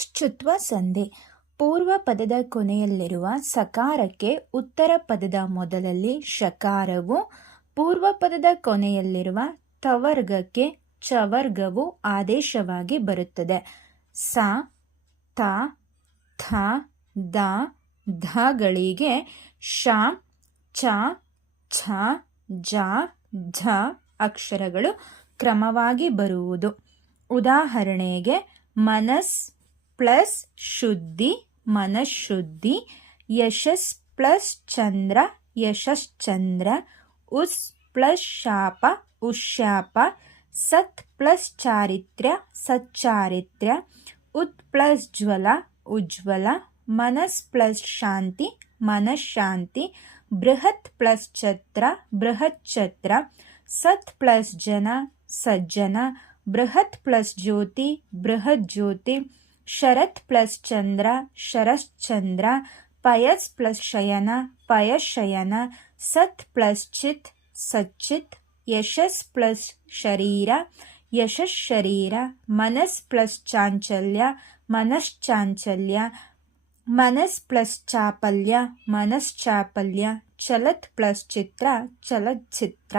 ಶ್ಚುತ್ವ ಸಂಧಿ. ಪೂರ್ವ ಪದದ ಕೊನೆಯಲ್ಲಿರುವ ಸಕಾರಕ್ಕೆ ಉತ್ತರ ಪದದ ಮೊದಲಲ್ಲಿ ಶಕಾರವು, ಪೂರ್ವ ಪದದ ಕೊನೆಯಲ್ಲಿರುವ ತವರ್ಗಕ್ಕೆ ಚವರ್ಗವು ಆದೇಶವಾಗಿ ಬರುತ್ತದೆ. ಸ, ತ, ಥ, ದ, ಧಗಳಿಗೆ ಶ, ಚ, ಛ, ಜ, ಝ ಅಕ್ಷರಗಳು ಕ್ರಮವಾಗಿ ಬರುವುದು. ಉದಾಹರಣೆಗೆ, ಮನಸ್ ಪ್ಲಸ್ ಶುದ್ಧಿ, ಮನಃಶುದ್ಧಿ ಯಶಸ್ ಪ್ಲಸ್ ಚಂದ್ರ ಯಶಶ್ಚಂದ್ರ ಉಸ್ ಪ್ಲಸ್ ಶಾಪ ಉಶಾಪ ಸತ್ ಪ್ಲಸ್ ಚಾರಿತ್ರ್ಯ ಸಚ್ಚಾರಿತ್ರ್ಯ ಉತ್ ಪ್ಲಸ್ ಜ್ವಲ ಉಜ್ವಲ ಮನಸ್ ಪ್ಲಸ್ ಶಾಂತಿ ಮನಃಶಾಂತಿ ಬೃಹತ್ ಪ್ಲಸ್ ಛತ್ರ ಬೃಹತ್ ಛತ್ರ ಸತ್ ಪ್ಲಸ್ ಜನ ಸಜ್ಜನ ಬೃಹತ್ ಪ್ಲಸ್ ಜ್ಯೋತಿ ಬೃಹತ್ ಜ್ಯೋತಿ ಶರತ್ ಪ್ಲಸ್ ಚಂದ್ರ ಶರಶ್ಚಂದ್ರ ಪಯಸ್ ಪ್ಲಸ್ ಶಯನ ಪಯಶಯನ ಸತ್ ಪ್ಲಸ್ ಚಿತ್, ಸಚ್ಚಿತ್, ಯಶಸ್ ಪ್ಲಸ್ ಶರೀರ, ಯಶಸ್ ಶರೀರ, ಮನಸ್ ಪ್ಲಸ್ ಚಾಂಚಲ್ಯ ಮನಶ್ಚಾಂಚಲ್ಯ ಮನಸ್ ಪ್ಲಸ್ ಚಾಪಲ್ಯ ಮನಶ್ಚಾಪಲ್ಯ ಚಲತ್ ಪ್ಲಸ್ ಚಿತ್ರ, ಚಲಚ್ಚಿತ್ರ.